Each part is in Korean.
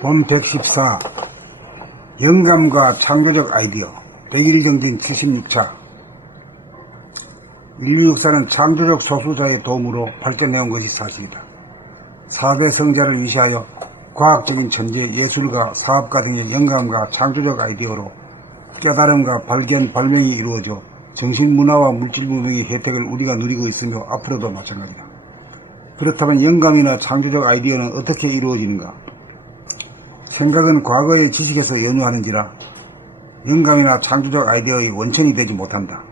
본 114 영감과 창조적 아이디어 100일 경쟁 76차. 인류 역사는 창조적 소수자의 도움으로 발전해온 것이 사실이다. 4대 성자를 위시하여 과학적인 천재, 예술가, 사업가 등의 영감과 창조적 아이디어로 깨달음과 발견, 발명이 이루어져 정신문화와 물질문명의 혜택을 우리가 누리고 있으며 앞으로도 마찬가지다. 그렇다면 영감이나 창조적 아이디어는 어떻게 이루어지는가? 생각은 과거의 지식에서 연유하는지라 영감이나 창조적 아이디어의 원천이 되지 못한다.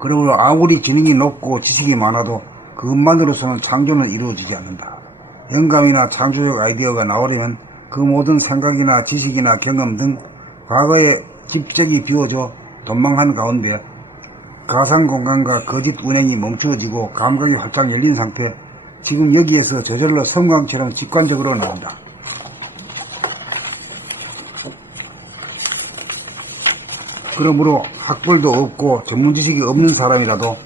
그러므로 아무리 지능이 높고 지식이 많아도 그것만으로서는 창조는 이루어지지 않는다. 영감이나 창조적 아이디어가 나오려면 그 모든 생각이나 지식이나 경험 등 과거의 집적이 비워져 돈망한 가운데 가상공간과 거짓 운행이 멈추어지고 감각이 활짝 열린 상태, 지금 여기에서 저절로 섬광처럼 직관적으로 나온다. 그러므로 학벌도 없고 전문지식이 없는 사람이라도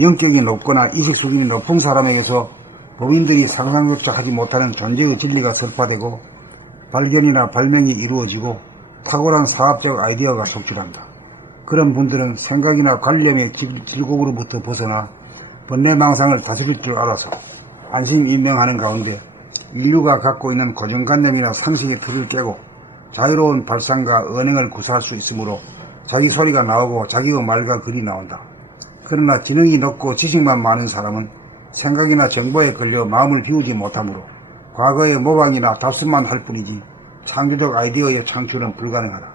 영격이 높거나 이식 수준이 높은 사람에게서 범인들이 상상조차 하지 못하는 존재의 진리가 설파되고 발견이나 발명이 이루어지고 탁월한 사업적 아이디어가 속출한다. 그런 분들은 생각이나 관념의 질곡으로부터 벗어나 번뇌망상을 다스릴 줄 알아서 안심인명하는 가운데 인류가 갖고 있는 고정관념이나 상식의 틀을 깨고 자유로운 발상과 언행을 구사할 수 있으므로 자기 소리가 나오고 자기의 말과 글이 나온다. 그러나 지능이 높고 지식만 많은 사람은 생각이나 정보에 걸려 마음을 비우지 못하므로 과거의 모방이나 답습만 할 뿐이지 창조적 아이디어의 창출은 불가능하다.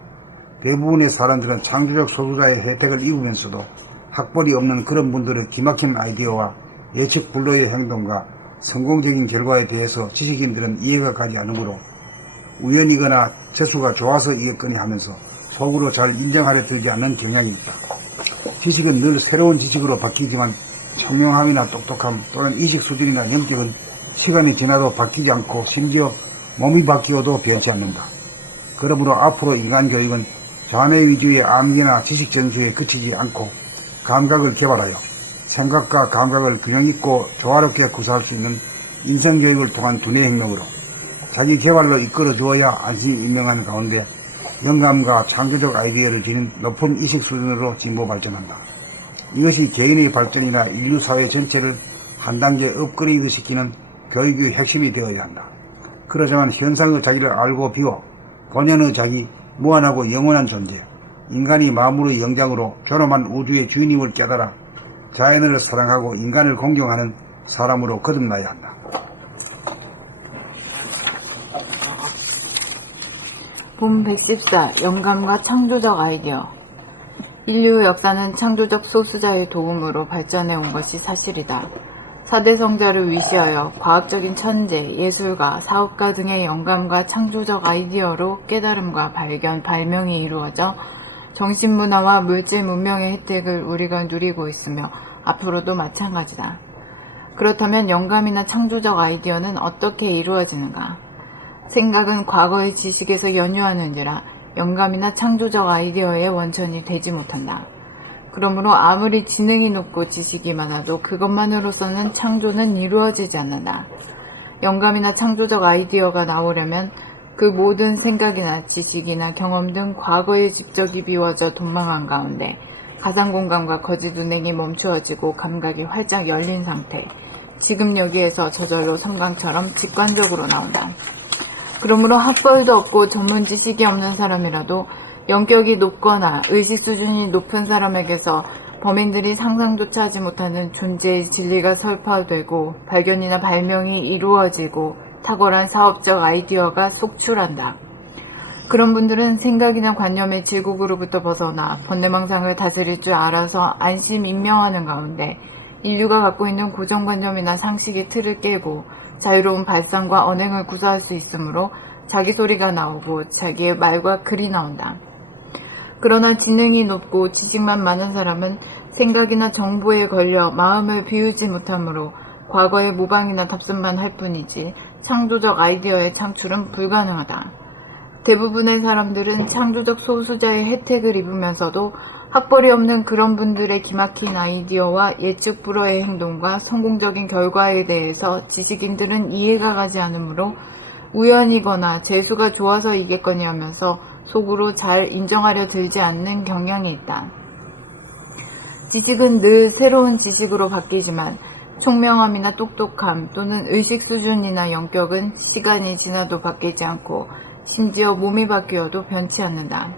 대부분의 사람들은 창조적 소수자의 혜택을 입으면서도 학벌이 없는 그런 분들의 기막힌 아이디어와 예측 불허의 행동과 성공적인 결과에 대해서 지식인들은 이해가 가지 않으므로 우연이거나 재수가 좋아서 이겼거니 하면서 속으로 잘 인정하려 들지 않는 경향이 있다. 지식은 늘 새로운 지식으로 바뀌지만 청명함이나 똑똑함 또는 이식 수준이나 영격은 시간이 지나도 바뀌지 않고 심지어 몸이 바뀌어도 변치 않는다. 그러므로 앞으로 인간 교육은 자네 위주의 암기나 지식 전수에 그치지 않고 감각을 개발하여 생각과 감각을 균형있고 조화롭게 구사할 수 있는 인성교육을 통한 두뇌 혁명으로 자기 개발로 이끌어 주어야 안심인명하는 가운데 영감과 창조적 아이디어를 지닌 높은 이식 수준으로 진보 발전한다. 이것이 개인의 발전이나 인류 사회 전체를 한 단계 업그레이드 시키는 교육의 핵심이 되어야 한다. 그러자만 현상의 자기를 알고 비워 본연의 자기, 무한하고 영원한 존재, 인간이 마음으로의 영장으로 존엄한 우주의 주인임을 깨달아 자연을 사랑하고 인간을 공경하는 사람으로 거듭나야 한다. 본 114 영감과 창조적 아이디어. 인류 역사는 창조적 소수자의 도움으로 발전해 온 것이 사실이다. 4대 성자를 위시하여 과학적인 천재, 예술가, 사업가 등의 영감과 창조적 아이디어로 깨달음과 발견, 발명이 이루어져 정신문화와 물질 문명의 혜택을 우리가 누리고 있으며 앞으로도 마찬가지다. 그렇다면 영감이나 창조적 아이디어는 어떻게 이루어지는가? 생각은 과거의 지식에서 연유하는지라 영감이나 창조적 아이디어의 원천이 되지 못한다. 그러므로 아무리 지능이 높고 지식이 많아도 그것만으로서는 창조는 이루어지지 않는다. 영감이나 창조적 아이디어가 나오려면 그 모든 생각이나 지식이나 경험 등 과거의 집적이 비워져 돈망한 가운데 가상공간과 거짓 운행이 멈추어지고 감각이 활짝 열린 상태, 지금 여기에서 저절로 섬광처럼 직관적으로 나온다. 그러므로 학벌도 없고 전문 지식이 없는 사람이라도 영격이 높거나 의식 수준이 높은 사람에게서 범인들이 상상조차 하지 못하는 존재의 진리가 설파되고 발견이나 발명이 이루어지고 탁월한 사업적 아이디어가 속출한다. 그런 분들은 생각이나 관념의 질곡으로부터 벗어나 번뇌망상을 다스릴 줄 알아서 안심인명하는 가운데 인류가 갖고 있는 고정관념이나 상식의 틀을 깨고 자유로운 발상과 언행을 구사할 수 있으므로 자기 소리가 나오고 자기의 말과 글이 나온다. 그러나 지능이 높고 지식만 많은 사람은 생각이나 정보에 걸려 마음을 비우지 못하므로 과거의 모방이나 답습만 할 뿐이지 창조적 아이디어의 창출은 불가능하다. 대부분의 사람들은 창조적 소수자의 혜택을 입으면서도 학벌이 없는 그런 분들의 기막힌 아이디어와 예측 불허의 행동과 성공적인 결과에 대해서 지식인들은 이해가 가지 않으므로 우연이거나 재수가 좋아서 이겠거니 하면서 속으로 잘 인정하려 들지 않는 경향이 있다. 지식은 늘 새로운 지식으로 바뀌지만 총명함이나 똑똑함 또는 의식 수준이나 영격은 시간이 지나도 바뀌지 않고 심지어 몸이 바뀌어도 변치 않는다.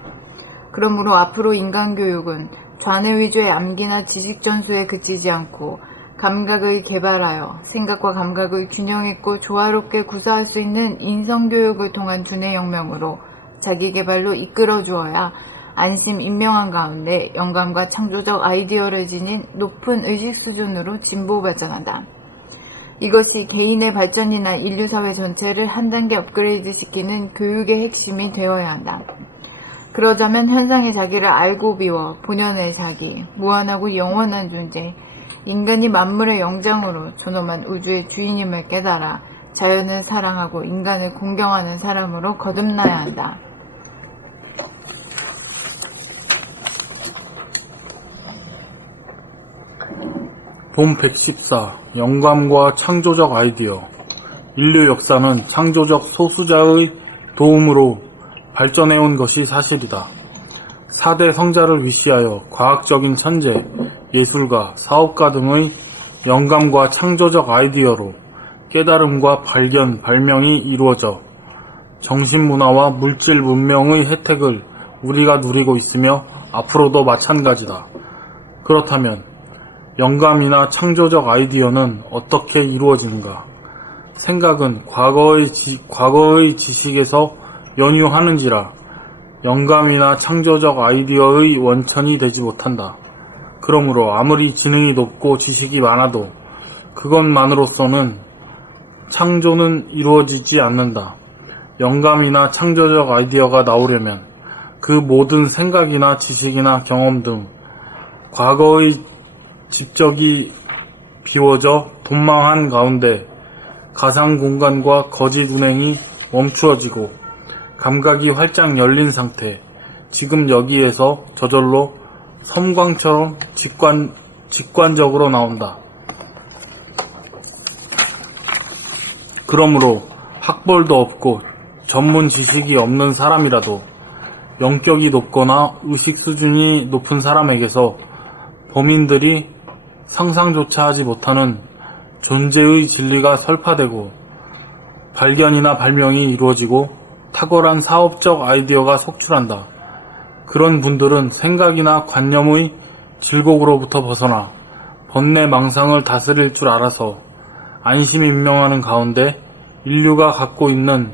그러므로 앞으로 인간교육은 좌뇌 위주의 암기나 지식 전수에 그치지 않고 감각을 개발하여 생각과 감각을 균형있고 조화롭게 구사할 수 있는 인성교육을 통한 두뇌 혁명으로 자기개발로 이끌어 주어야 안심 임명한 가운데 영감과 창조적 아이디어를 지닌 높은 의식 수준으로 진보 발전한다. 이것이 개인의 발전이나 인류사회 전체를 한 단계 업그레이드 시키는 교육의 핵심이 되어야 한다. 그러자면 현상의 자기를 알고 비워 본연의 자기, 무한하고 영원한 존재, 인간이 만물의 영장으로 존엄한 우주의 주인임을 깨달아 자연을 사랑하고 인간을 공경하는 사람으로 거듭나야 한다. 본 114. 영감과 창조적 아이디어. 인류 역사는 창조적 소수자의 도움으로 발전해온 것이 사실이다. 4대 성자를 위시하여 과학적인 천재, 예술가, 사업가 등의 영감과 창조적 아이디어로 깨달음과 발견, 발명이 이루어져 정신문화와 물질 문명의 혜택을 우리가 누리고 있으며 앞으로도 마찬가지다. 그렇다면 영감이나 창조적 아이디어는 어떻게 이루어지는가? 생각은 과거의 지식에서 연유하는지라 영감이나 창조적 아이디어의 원천이 되지 못한다. 그러므로 아무리 지능이 높고 지식이 많아도 그것만으로서는 창조는 이루어지지 않는다. 영감이나 창조적 아이디어가 나오려면 그 모든 생각이나 지식이나 경험 등 과거의 집적이 비워져 돈망한 가운데 가상 공간과 거짓 운행이 멈추어지고 감각이 활짝 열린 상태, 지금 여기에서 저절로 섬광처럼 직관적으로 나온다. 그러므로 학벌도 없고 전문 지식이 없는 사람이라도 영격이 높거나 의식 수준이 높은 사람에게서 범인들이 상상조차 하지 못하는 존재의 진리가 설파되고 발견이나 발명이 이루어지고 탁월한 사업적 아이디어가 속출한다. 그런 분들은 생각이나 관념의 질곡으로부터 벗어나 번뇌 망상을 다스릴 줄 알아서 안심임명하는 가운데 인류가 갖고 있는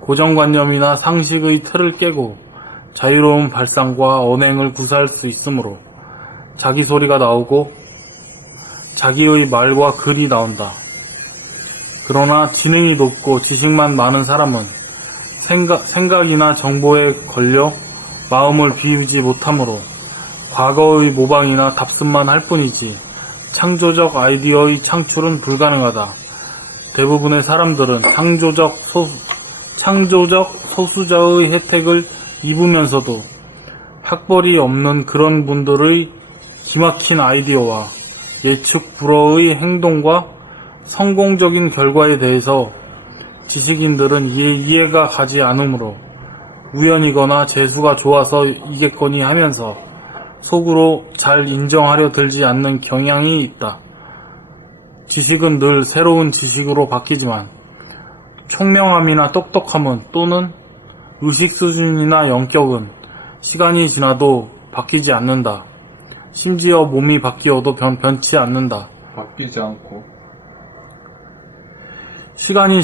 고정관념이나 상식의 틀을 깨고 자유로운 발상과 언행을 구사할 수 있으므로 자기 소리가 나오고 자기의 말과 글이 나온다. 그러나 지능이 높고 지식만 많은 사람은 생각이나 정보에 걸려 마음을 비우지 못하므로 과거의 모방이나 답습만 할 뿐이지 창조적 아이디어의 창출은 불가능하다. 대부분의 사람들은 창조적 소수자의 혜택을 입으면서도 학벌이 없는 그런 분들의 기막힌 아이디어와 예측 불허의 행동과 성공적인 결과에 대해서 지식인들은 이해가 가지 않으므로 우연이거나 재수가 좋아서 이겠거니 하면서 속으로 잘 인정하려 들지 않는 경향이 있다. 지식은 늘 새로운 지식으로 바뀌지만 총명함이나 똑똑함은 또는 의식 수준이나 영격은 시간이 지나도 바뀌지 않는다. 심지어 몸이 바뀌어도 변치 않는다. 바뀌지 않고 시간이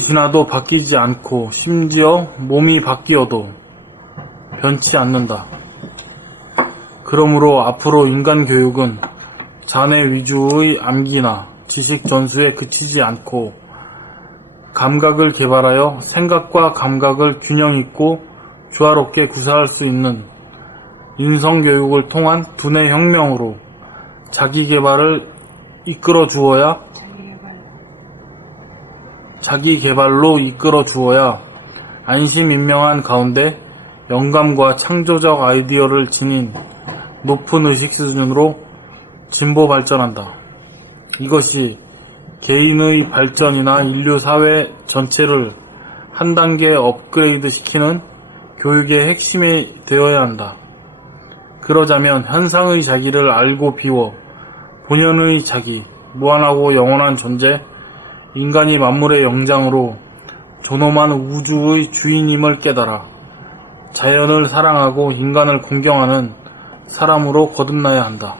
지나도 바뀌지 않고 심지어 몸이 바뀌어도 변치 않는다. 그러므로 앞으로 인간 교육은 자뇌 위주의 암기나 지식 전수에 그치지 않고 감각을 개발하여 생각과 감각을 균형 있고 조화롭게 구사할 수 있는 인성교육을 통한 두뇌 혁명으로 자기 개발로 이끌어 주어야 안심임명한 가운데 영감과 창조적 아이디어를 지닌 높은 의식 수준으로 진보 발전한다. 이것이 개인의 발전이나 인류 사회 전체를 한 단계 업그레이드 시키는 교육의 핵심이 되어야 한다. 그러자면 현상의 자기를 알고 비워 본연의 자기, 무한하고 영원한 존재, 인간이 만물의 영장으로 존엄한 우주의 주인임을 깨달아 자연을 사랑하고 인간을 공경하는 사람으로 거듭나야 한다.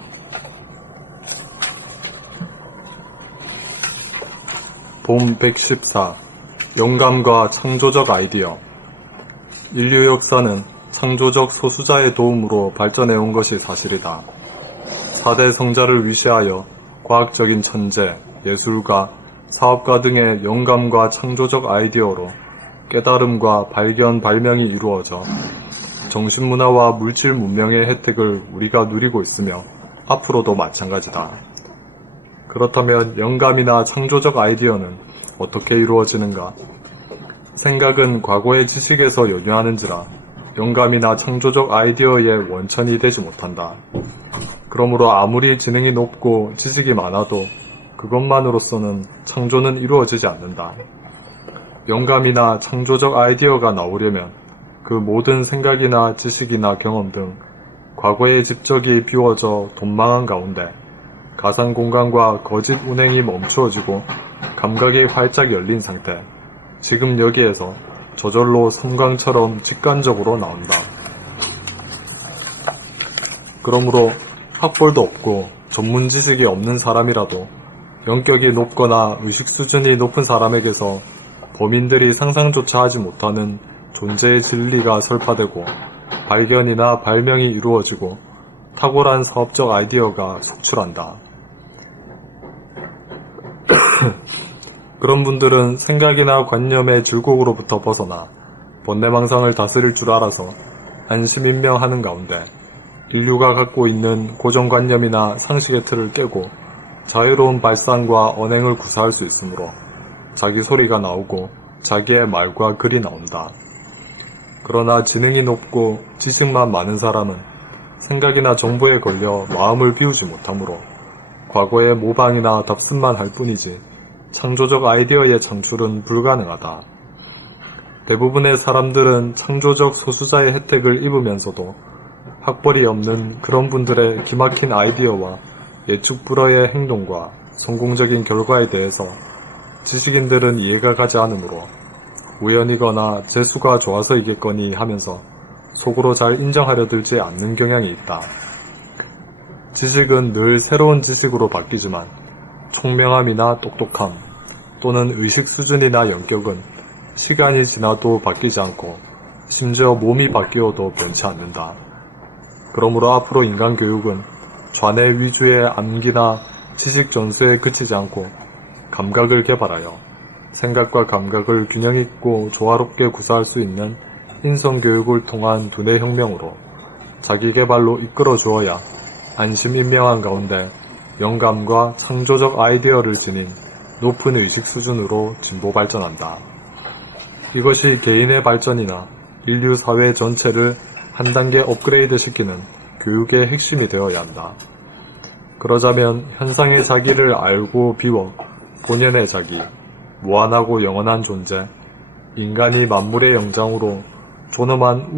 봄 114 영감과 창조적 아이디어. 인류 역사는 창조적 소수자의 도움으로 발전해온 것이 사실이다. 4대 성자를 위시하여 과학적인 천재, 예술가, 사업가 등의 영감과 창조적 아이디어로 깨달음과 발견, 발명이 이루어져 정신문화와 물질 문명의 혜택을 우리가 누리고 있으며 앞으로도 마찬가지다. 그렇다면 영감이나 창조적 아이디어는 어떻게 이루어지는가? 생각은 과거의 지식에서 연유하는지라 영감이나 창조적 아이디어의 원천이 되지 못한다. 그러므로 아무리 지능이 높고 지식이 많아도 그것만으로서는 창조는 이루어지지 않는다. 영감이나 창조적 아이디어가 나오려면 그 모든 생각이나 지식이나 경험 등 과거의 집적이 비워져 돈망한 가운데 가상 공간과 거짓 운행이 멈추어지고 감각이 활짝 열린 상태, 지금 여기에서 저절로 섬광처럼 직관적으로 나온다. 그러므로 학벌도 없고 전문 지식이 없는 사람이라도 영격이 높거나 의식 수준이 높은 사람에게서 범인들이 상상조차 하지 못하는 존재의 진리가 설파되고 발견이나 발명이 이루어지고 탁월한 사업적 아이디어가 속출한다. 그런 분들은 생각이나 관념의 질곡으로부터 벗어나 번뇌망상을 다스릴 줄 알아서 안심인명하는 가운데 인류가 갖고 있는 고정관념이나 상식의 틀을 깨고 자유로운 발상과 언행을 구사할 수 있으므로 자기 소리가 나오고 자기의 말과 글이 나온다. 그러나 지능이 높고 지식만 많은 사람은 생각이나 정보에 걸려 마음을 비우지 못하므로 과거의 모방이나 답습만 할 뿐이지 창조적 아이디어의 창출은 불가능하다. 대부분의 사람들은 창조적 소수자의 혜택을 입으면서도 학벌이 없는 그런 분들의 기막힌 아이디어와 예측 불허의 행동과 성공적인 결과에 대해서 지식인들은 이해가 가지 않으므로 우연이거나 재수가 좋아서이겠거니 하면서 속으로 잘 인정하려 들지 않는 경향이 있다. 지식은 늘 새로운 지식으로 바뀌지만 총명함이나 똑똑함 또는 의식 수준이나 영격은 시간이 지나도 바뀌지 않고 심지어 몸이 바뀌어도 변치 않는다. 그러므로 앞으로 인간 교육은 좌뇌 위주의 암기나 지식 전수에 그치지 않고 감각을 개발하여 생각과 감각을 균형 있고 조화롭게 구사할 수 있는 인성교육을 통한 두뇌 혁명으로 자기 개발로 이끌어 주어야 안심인명한 가운데 영감과 창조적 아이디어를 지닌 높은 의식 수준으로 진보 발전한다. 이것이 개인의 발전이나 인류 사회 전체를 한 단계 업그레이드 시키는 교육의 핵심이 되어야 한다. 그러자면 현상의 자기를 알고 비워 본연의 자기, 무한하고 영원한 존재, 인간이 만물의 영장으로 존엄한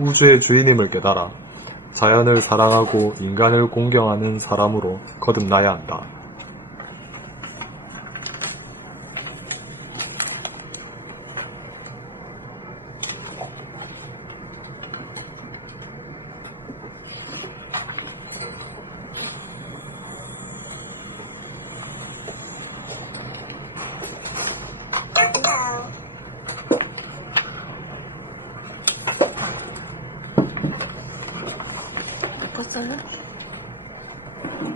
우주의 주인임을 깨달아 자연을 사랑하고 인간을 공경하는 사람으로 거듭나야 한다. 껐어요?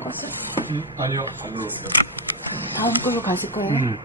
껐어요? 아니요, 안 눌렀어요. 다음 걸로 가실 거예요?